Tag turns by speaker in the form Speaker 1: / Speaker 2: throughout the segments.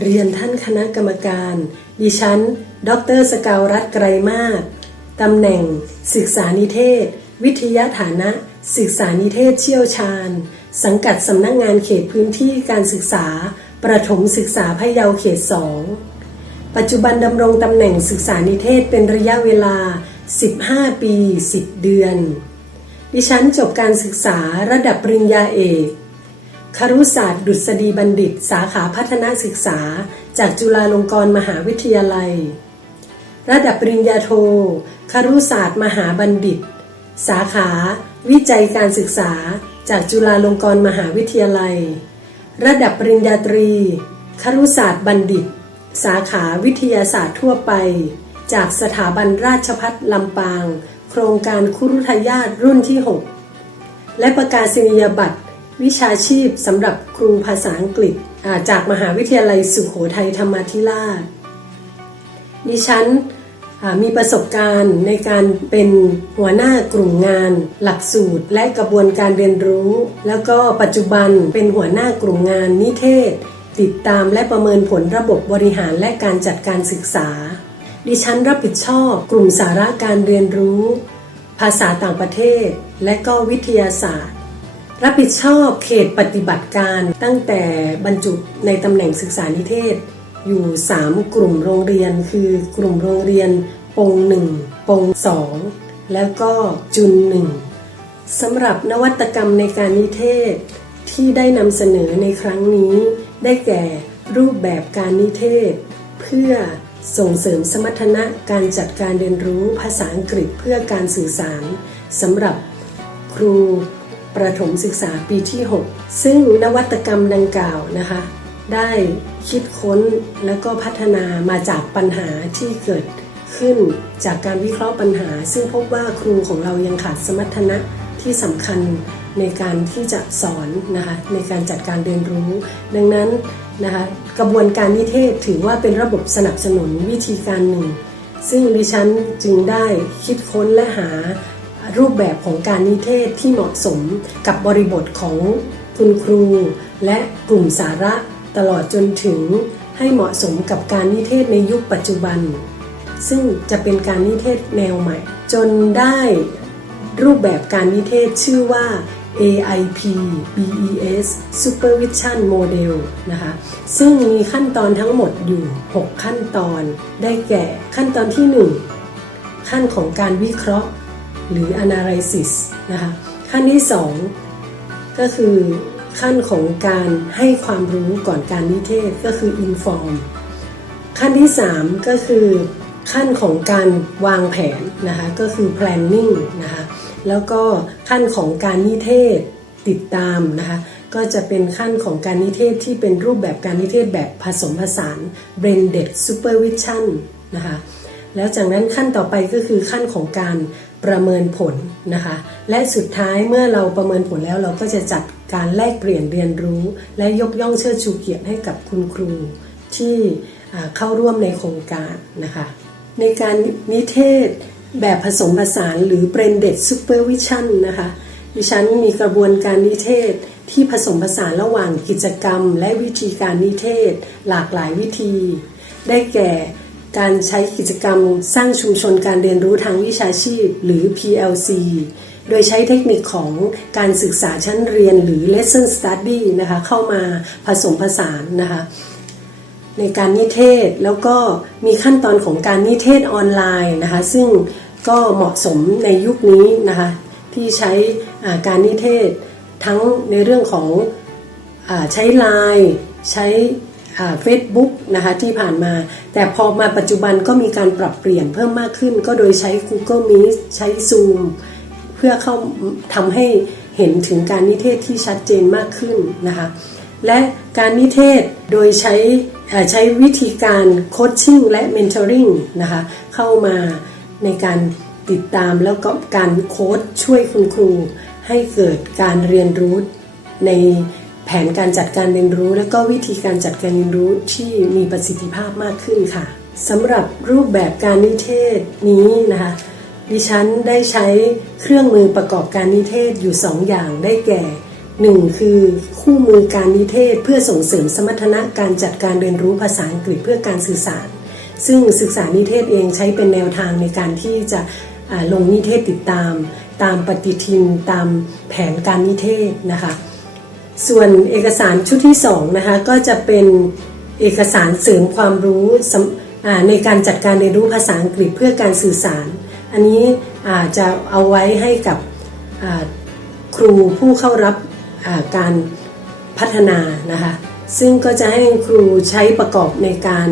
Speaker 1: เรียนท่านคณะกรรมการ ดิฉัน ดรสกาวรัตไกรมากตำแหน่ง ศึกษานิเทศ วิทยาฐานะ ศึกษานิเทศเชี่ยวชาญ สังกัดสำนักงานเขตพื้นที่การศึกษา ประถมศึกษาพะเยาเขตสองปัจจุบันดำรงตำแหน่งศึกษานิเทศเป็นระยะเวลา 15 ปี 10 เดือน ดิฉันจบการศึกษาระดับปริญญาเอก ครุศาสตร์ดุษฎีบัณฑิต สาขาพัฒนาศึกษา จากจุฬาลงกรณ์มหาวิทยาลัย ระดับปริญญาโท ครุศาสตร์มหาบัณฑิต สาขา วิจัยการศึกษา จากจุฬาลงกรณ์มหาวิทยาลัย ระดับปริญญาตรี ครุศาสตร์บัณฑิต สาขาวิทยาศาสตร์ทั่วไป จากสถาบันราชพัฒลำปาง โครงการคุรุทยาตรุ่นที่ 6 และประกาศนียบัตร วิชาชีพสำหรับครูภาษาอังกฤษาจากมหาวิทยาลัยสุขโขทัยธรรมาธิราชดิฉันมีประสบการณ์ในการเป็นหัวหน้ากลุ่มงาน หลักสูตร และกระบวนการเรียนรู้ แล้วก็ปัจจุบันเป็นหัวหน้ากลุ่มงานนิเทศ ติดตามและประเมินผลระบบบริหารและการจัดการศึกษา ดิฉันรับผิดชอบกลุ่มสาระการเรียนรู้ ภาษาต่างประเทศ และก็วิทยาศาสตร์ รับผิดชอบเขตปฏิบัติการตั้งแต่บรรจุในตำแหน่งศึกษานิเทศ อยู่ 3 กลุ่มโรงเรียน คือกลุ่มโรงเรียนปงหนึ่งปงสองแล้วก็จุนหนึ่งสำหรับนวัตกรรมในการนิเทศ ที่ได้นำเสนอในครั้งนี้ ได้แก่รูปแบบการนิเทศ เพื่อส่งเสริมสมรรถนะการจัดการเรียนรู้ภาษาอังกฤษเพื่อการสื่อสารสำหรับครู ประถมศึกษาปีที่ 6 ซึ่งนวัตกรรมดังกล่าวนะคะ ได้คิดค้นแล้วก็พัฒนามาจากปัญหาที่เกิดขึ้นจากการวิเคราะห์ปัญหา ซึ่งพบว่าครูของเรายังขาดสมรรถนะที่สำคัญในการที่จะสอนนะคะในการจัดการเรียนรู้ ดังนั้นนะคะกระบวนการนิเทศถือว่าเป็นระบบสนับสนุนวิธีการหนึ่ง ซึ่งดิฉันจึงได้คิดค้นและหา รูปแบบของการนิเทศที่เหมาะสมกับบริบทของคุณครู และกลุ่มสาระตลอดจนถึงให้เหมาะสมกับการนิเทศในยุคปัจจุบัน ซึ่งจะเป็นการนิเทศแนวใหม่ จนได้รูปแบบการนิเทศชื่อว่า AIP BES Supervision Model นะคะ ซึ่งมีขั้นตอนทั้งหมดอยู่ 6 ขั้นตอน ได้แก่ขั้นตอนที่ 1 ขั้นของการวิเคราะห์ หรือ analysis นะคะขั้นที่ 2 ก็คือขั้นของการให้ความรู้ก่อนการนิเทศก็คือ inform ขั้นที่ 3 ก็คือขั้นของการวางแผนนะคะก็คือ planning นะคะแล้วก็ขั้นของการนิเทศติดตามนะคะก็จะเป็นขั้นของการนิเทศที่เป็นรูปแบบการนิเทศแบบผสมผสาน blended supervision นะคะแล้วจากนั้นขั้นต่อไปก็คือขั้นของการ ประเมินผลนะคะ และสุดท้ายเมื่อเราประเมินผลแล้วเราก็จะจัดการแลกเปลี่ยนเรียนรู้ และยกย่องเชิดชูเกียรติให้กับคุณครูที่เข้าร่วมในโครงการนะคะ ในการนิเทศแบบผสมผสานหรือ blended supervision นะคะ ดิฉันมีกระบวนการนิเทศที่ผสมผสานระหว่างกิจกรรม และวิธีการนิเทศหลากหลายวิธี ได้แก่ การใช้กิจกรรมสร้างชุมชนการเรียนรู้ทางวิชาชีพ หรือ PLC โดยใช้เทคนิคของการศึกษาชั้นเรียนหรือ lesson study นะคะเข้ามาผสมผสานนะคะในการนิเทศแล้วก็มีขั้นตอนของการนิเทศออนไลน์นะคะซึ่งก็เหมาะสมในยุคนี้นะคะที่ใช้การนิเทศทั้งในเรื่องของอใช้ไลน์ใช้ เฟซบุ๊กนะคะที่ผ่านมา แต่พอมาปัจจุบันก็มีการปรับเปลี่ยนเพิ่มมากขึ้น ก็โดยใช้ Google Meet ใช้ Zoom เพื่อเข้าทำให้เห็นถึงการนิเทศที่ชัดเจนมากขึ้นนะคะและการนิเทศโดยใช้ใช้วิธีการโคชชิ่งและเมนเทอริงนะคะเข้ามาในการติดตามแล้วก็การโค้ชช่วยคุณครู ให้เกิดการเรียนรู้ใน แผนการจัดการเรียนรู้ และก็วิธีการจัดการเรียนรู้ที่มีประสิทธิภาพมากขึ้นค่ะสำหรับรูปแบบการนิเทศนี้นะคะดิฉันได้ใช้เครื่องมือประกอบการนิเทศอยู่ 2 อย่างได้แก่
Speaker 2: หนึ่งคือคู่มือการนิเทศเพื่อส่งเสริมสมรรถนะการจัดการเรียนรู้ภาษาอังกฤษเพื่อการสื่อสาร ซึ่งศึกษานิเทศเองใช้เป็นแนวทางในการที่จะลงนิเทศติดตาม ตามปฏิทิน ตามแผนการนิเทศนะคะ ส่วนเอกสารชุดที่2นะคะก็จะเป็นเอกสารเสริมความรู้ในการจัดการเรียนรู้ภาษาอังกฤษเพื่อการสื่อสาร อันนี้อาจะเอาไว้ให้กับครูผู้เข้ารับการพัฒนานะคะซึ่งก็จะให้ครูใช้ประกอบในการ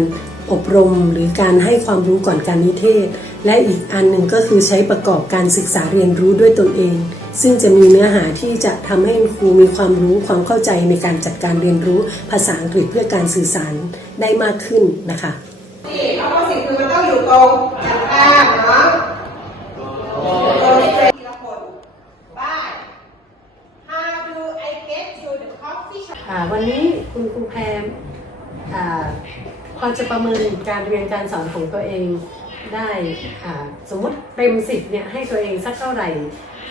Speaker 2: อบรมหรือการให้ความรู้ก่อนการนิเทศ และอีกอันหนึ่งก็คือใช้ประกอบการศึกษาเรียนรู้ด้วยตนเอง ซึ่งจะมีเนื้อหาที่จะทำให้ครูมีความรู้ความเข้าใจในการจัดการเรียนรู้ภาษาอังกฤษเพื่อการสื่อสารได้มากขึ้นนะคะ
Speaker 3: นี่เพราะว่าสิ่งคือมันต้องอยู่ตรงจันข้างเนาะตรงนี้เลยทีละคนบาย How do I get to the coffee shop
Speaker 2: อ่าวันนี้คุณครูแพมพอจะประเมินการเรียนการสอนของตัวเองได้สมมติเต็มสิบเนี่ยให้ตัวเองสักเท่าไหร่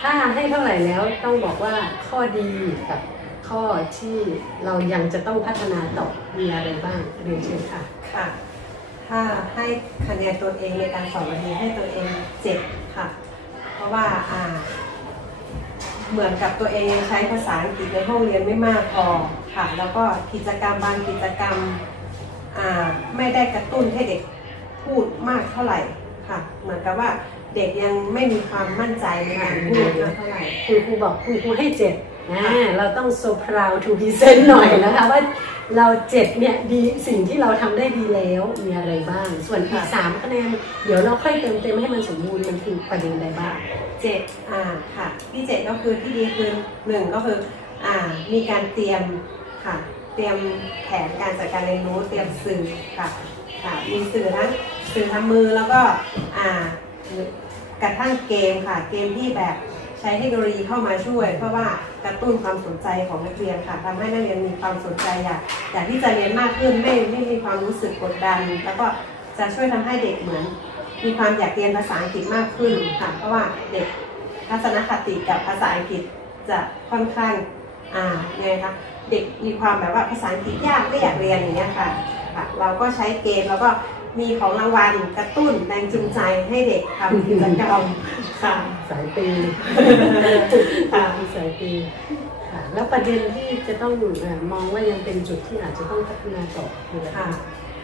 Speaker 2: ถ้าให้เท่าไหร่แล้วต้องบอกว่าข้อดีกับข้อที่เรายังจะต้องพัฒนาต่อมีอะไรบ้างเรียนเชิญค่ะ
Speaker 4: ค่ะ ถ้าให้คะแนนตัวเองในการสอนวันนี้ให้ตัวเองเจ็ดค่ะ เพราะว่าอ่า เหมือนกับตัวเองยังใช้ภาษาอังกฤษในห้องเรียนไม่มากพอค่ะ แล้วก็กิจกรรมบางกิจกรรม อ่า ไม่ได้กระตุ้นให้เด็กพูดมากเท่าไหร่ ค่ะ เหมือนกับว่าเด็กยังไม่มีความมั่นใจในการพูดมากเท่าไหร่
Speaker 2: คุณครูบอกคุณครูให้เจ็ดนะเราต้องโซพราวทูพีเซนหน่อยนะคะว่าเราเจ็ดเนี่ยดีสิ่งที่เราทำได้ดีแล้วมีอะไรบ้าง ส่วนอีก
Speaker 4: ค่ะ
Speaker 2: สามคะแนนเดี๋ยวเราค่อยเติมเต็มให้มันสมบูรณ์มันคือประเด็นใดบ้าง
Speaker 4: เจ็ดอ่าค่ะที่เจ็ดก็คือที่ดีคือหนึ่งก็คืออ่ามีการเตรียมค่ะ เตรียมแผนการจัดการเรียนรู้เตรียมสื่อค่ะค่ะมีสื่อทั้ง สื่อทำมือแล้วก็อ่ากระทั่งเกมค่ะ เกมที่แบบใช้เทคโนโลยีเข้ามาช่วย เพราะว่ากระตุ้นความสนใจของนักเรียนค่ะทำให้นักเรียนมีความสนใจอยากอยากที่จะเรียนมากขึ้นไม่ไม่มีความรู้สึกกดดัน แล้วก็จะช่วยทำให้เด็กเหมือน มีความอยากเรียนภาษาอังกฤษมากขึ้นค่ะ เพราะว่าเด็กทัศนคติกับภาษาอังกฤษจะค่อนข้างอ่าไงคะเด็กมีความแบบว่าภาษาอังกฤษยากไม่อยากเรียนอย่างเงี้ยค่ะ เราก็ใช้เกมแล้วก็ มีของรางวัลกระตุ้นแรงจูงใจให้เด็กทำกิจกรรมค่ะ
Speaker 2: สายปี
Speaker 4: ค่ะ
Speaker 2: สายปีค่ะแล้วประเด็นที่จะต้องเอ่อมองว่ายังเป็นจุดที่อาจจะต้องพัฒนาต่อคืออะไร
Speaker 4: ค่ะ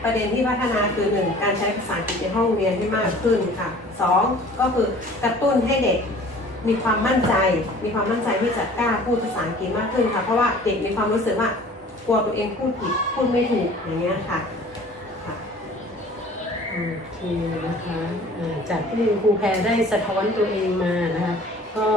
Speaker 4: ประเด็นที่พัฒนาคือหนึ่งการใช้ภาษาอังกฤษในห้องเรียนให้มากขึ้นค่ะสองก็คือกระตุ้นให้เด็กมีความมั่นใจ มีความมั่นใจที่จะกล้าพูดภาษาอังกฤษมากขึ้นค่ะ เพราะว่าเด็กมีความรู้สึกว่ากลัวตัวเองพูดผิดพูดไม่ถูกอย่างเงี้ยค่ะค่ะ
Speaker 2: โอเคนะคะจากที่ครูแพรได้สะท้อนตัวเองมานะคะก็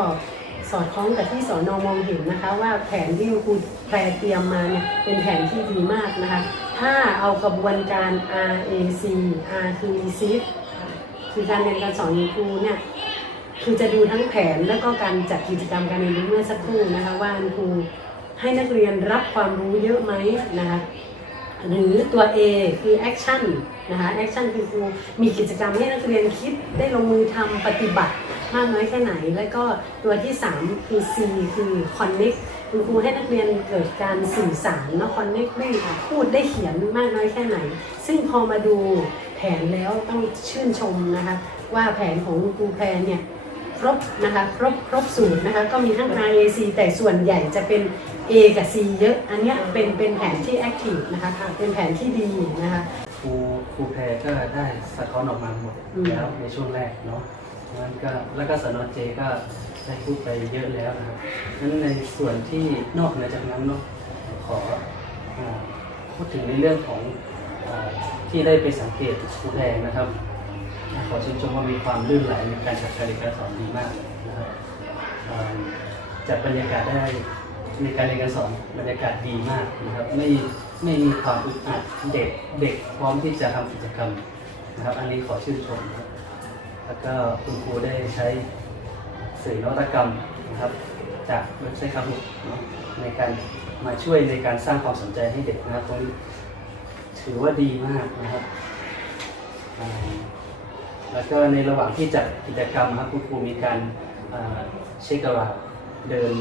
Speaker 2: สอดคล้องกับที่สอนอมองเห็นนะคะ ว่าแผนที่ครูแพรเตรียมมาเนี่ยเป็นแผนที่ดีมากนะคะ ถ้าเอากระบวนการ RAC R คือ receive คือการเรียนการสอนของครูเนี่ยคือจะดูทั้งแผนแล้วก็การจัดกิจกรรมการเรียนรู้เมื่อสักครู่นะคะ ว่าครูให้นักเรียนรับความรู้เยอะไหมนะคะ หรือตัว A คือ action นะคะ action คือครูมีกิจกรรมให้นักเรียนคิดได้ลงมือทำปฏิบัติมากน้อยแค่ไหน แล้วก็ตัวที่ 3 คือ C คือ connect คุณครูให้นักเรียนเกิดการสื่อสารเนาะ connect ได้พูดได้เขียนมากน้อยแค่ไหน ซึ่งพอมาดูแผนแล้วต้องชื่นชมนะคะว่าแผนของคุณครูแพรเนี่ย ครบนะคะครบครบสูตรนะคะก็มีทั้ง RAC แต่ส่วนใหญ่จะเป็น A กับ C เยอะ อันเนี้ยเป็นเป็นแผนที่ active นะคะเป็นแผนที่ดีนะคะ
Speaker 5: ครูครูแพรก็ได้สะท้อนออกมาหมด
Speaker 2: อืม
Speaker 5: แล้วในช่วงแรกเนาะงั้นก็แล้วก็สนเจก็ได้พูดไปเยอะแล้วนะครับนั้นในส่วนที่นอกเหนือจากนั้นเนาะขออาพูดถึงในเรื่องของอาที่ได้ไปสังเกตครูแพรนะครับอ่า ขอชื่นชมว่ามีความลื่นไหลในการจัดการเรียนการสอนดีมากนะครับจัดบรรยากาศได้ในการเรียนการสอนบรรยากาศดีมากนะครับไม่ไม่มีความอึดอัดเด็กเด็กพร้อมที่จะทำกิจกรรมนะครับ อันนี้ขอชื่นชมแล้วก็คุณครูได้ใช้สื่อนวัตกรรมนะครับ จากเว็บไซต์ครับเนาะในการมาช่วยในการสร้างความสนใจให้เด็กนะครับตรงนี้ถือว่าดีมากนะครับ แล้วก็ในระหว่างที่จัดกิจกรรมนะครับคุณครูมีการอ่าเช็คกระลาเดิน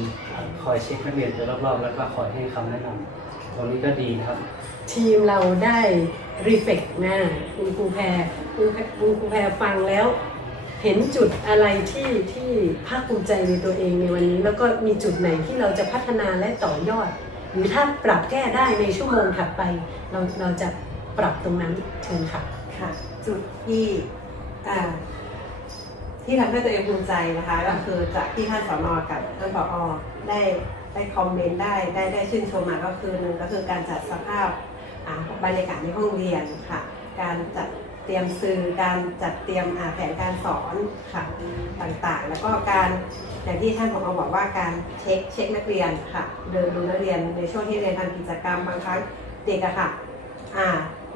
Speaker 5: คอยเช็คนักเรียนไปรอบๆ แล้วก็คอยให้คำแนะนำตรงนี้ก็ดีนะครับ
Speaker 2: ทีมเราได้รีเฟกนะคุณครูแพรคุณแพรคุณครูแพรฟังแล้ว เห็นจุดอะไรที่ที่ภาคภูมิใจในตัวเองในวันนี้ แล้วก็มีจุดไหนที่เราจะพัฒนาและต่อยอด หรือถ้าปรับแก้ได้ในชั่วโมงถัดไป เราเราจะปรับตรงนั้นเชิญค่ะ
Speaker 4: ค่ะ จุดที่ อ่าที่ทำให้ตัวเองภูมิใจนะคะ ก็คือจากที่ท่านสอนอกับท่านผอได้ได้คอมเมนต์ได้ได้ได้ชื่นชมมาก็คือหนึ่งก็คือการจัดสภาพอ่าบรรยากาศในห้องเรียนค่ะ การจัดเตรียมสื่อการจัดเตรียมอ่าแผนการสอนค่ะต่างๆ แล้วก็การอย่างที่ท่านผอบอกว่าการเช็คเช็คนักเรียนค่ะ เดินดูนักเรียนในช่วงที่เรียนทำกิจกรรมบางครั้งเด็กอะค่ะอ่า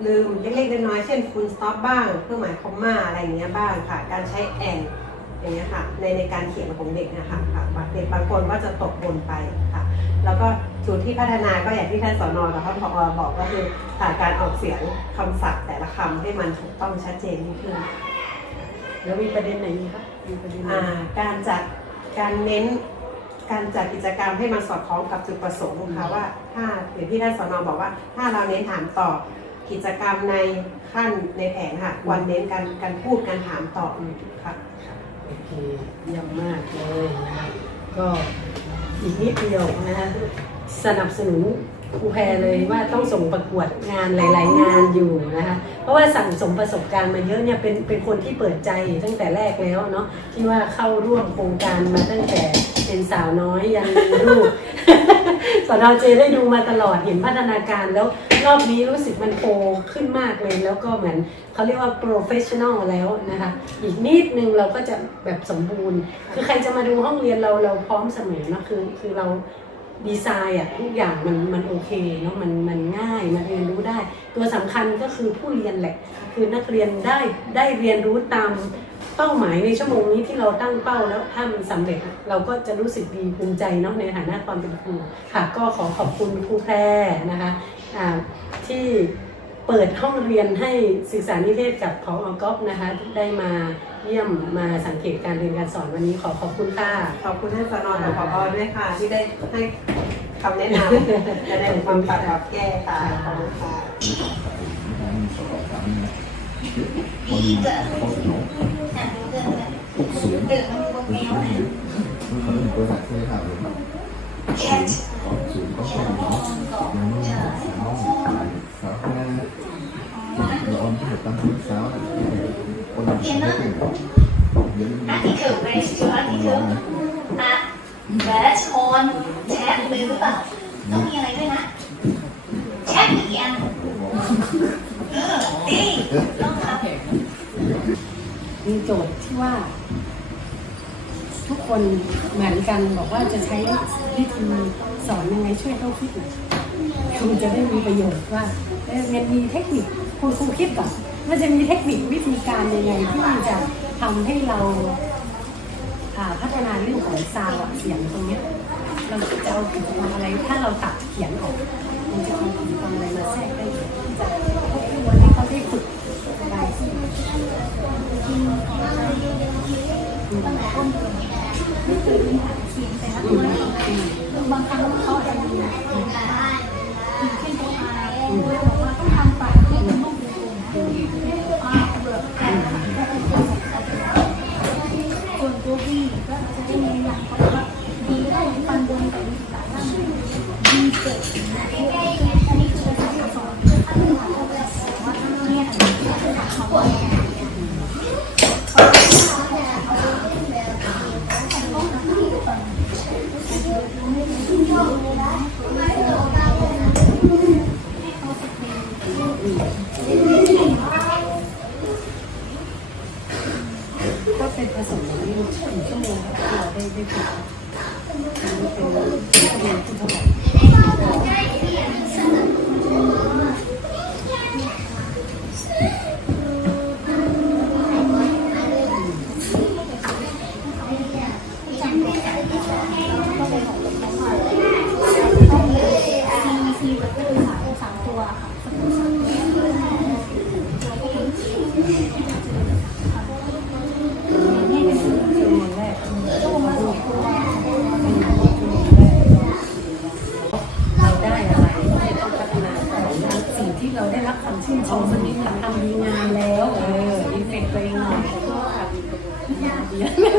Speaker 4: ลืมเล็กๆน้อยๆเช่นฟูลสต็อปบ้างเครื่องหมายคอมมาอะไรอย่างเงี้ยบ้างค่ะ การใช้แอนอย่างเงี้ยค่ะในในการเขียนของเด็กนะคะค่ะบางเด็กบางคนก็จะตกบนไปค่ะ แล้วก็จุดที่พัฒนาก็อย่างที่ท่านสอนอกับท่านผอบอกก็คืออ่าการออกเสียงคำศัพท์แต่ละคำให้มันถูกต้องชัดเจนยิ่งขึ้น
Speaker 2: แล้วมีประเด็นไหนอีกคะมีประเด็นไหน
Speaker 4: อ่าการจัดการเน้นการจัดกิจกรรมให้มันสอดคล้องกับจุดประสงค์ค่ะว่าถ้าอย่างที่ท่านสอนอบอกว่า ถ้าเราเน้นถามตอบ กิจกรรมในขั้นในแผนค่ะควรเน้นการการพูดการถามตอบค่ะ
Speaker 2: โอเคเยี่ยมมากเลยนะคะก็อีกนิดเดียวนะคะสนับสนุนครูแพรเลยว่าต้องส่งประกวดงานหลาย ๆ งานอยู่นะคะเพราะว่าสั่งสมประสบการณ์มาเยอะเนี่ยเป็นเป็นคนที่เปิดใจตั้งแต่แรกแล้วเนาะที่ว่าเข้าร่วมโครงการมาตั้งแต่เป็นสาวน้อยยันลูก สนเจได้ดูมาตลอดเห็นพัฒนาการแล้วรอบนี้รู้สึกมันโตขึ้นมากเลย แล้วก็เหมือนเขาเรียกว่า professional แล้วนะคะ อีกนิดนึงเราก็จะแบบสมบูรณ์ คือใครจะมาดูห้องเรียนเราเราพร้อมเสมอนะคือคือเราดีไซน์อะทุกอย่างมันมันโอเคเนาะมันมันง่ายมันเรียนรู้ได้ ตัวสำคัญก็คือผู้เรียนแหละ คือนักเรียนได้ได้เรียนรู้ตาม เป้าหมายในชั่วโมงนี้ที่เราตั้งเป้าแล้วถ้ามันสำเร็จอะเราก็จะรู้สึกดีภูมิใจเนาะในฐานะความเป็นครูค่ะ ก็ขอขอบคุณครูแพรนะคะอ่าที่เปิดห้องเรียนให้ศึกษานิเทศกับพออก๊อฟนะคะได้มาเยี่ยมมาสังเกตการเรียนการสอนวันนี้ขอขอบคุณค่ะ
Speaker 4: ขอบคุณท่านสนอกับผอด้วยค่ะ ที่ได้ให้คำแนะนำและได้ความปรับแก้ค่ะขอบคุณค่ะ
Speaker 6: ริษัทเคยถามผมศูนย์สองศูนย์ก็แค่นี้เนาะยังไม่สามห้องสา
Speaker 7: มห้าเราอ
Speaker 6: อมที่ตั้งที่สาวคนละ
Speaker 7: คนละเป็นเยอะมากเลยนะ That's on tab มือหรือเปล่าต้องมีอะไรด้วยนะแชทอีกอันดีต้องทำ
Speaker 2: นี่โจทย์ที่ว่า ทุกคนเหมือนกันบอกว่าจะใช้วิธีสอนยังไงช่วยเขาคิดหน่อยคงจะได้มีประโยชน์ว่าเอ๊ะมันมีเทคนิคคุณครูคิดก่อนว่าจะมีเทคนิควิธีการยังไงที่จะทำให้เราพัฒนาเรื่องของซาวเสียงตรงนี้เราจะเอากิจกรรมอะไรถ้าเราตัดเขียนออกมันจะเอากิจกรรมอะไรมาแทรกได้ที่จะทบทวนให้เขาได้ฝึกได้
Speaker 8: ตั้งแต่ต้นจนนี่คือะตัวคือ บางครั้งเขาอาจจะมีอย่างเช่นตัวอาบอกว่าต้องทำปากให้มันนุ่มอาเบิกส่วนตัวบีก็จะได้มีอย่างเขาว่าดีได้ฟันบนแต่มีสายล่างดีเกิด
Speaker 2: Thank you. รับคำชื่นชมสักนิดนึงทำดีงามแล้ว เอออินเฟกตัวเองหน่อยแล้วก็ดีไม่เป็นไรขอบคุณค่ะ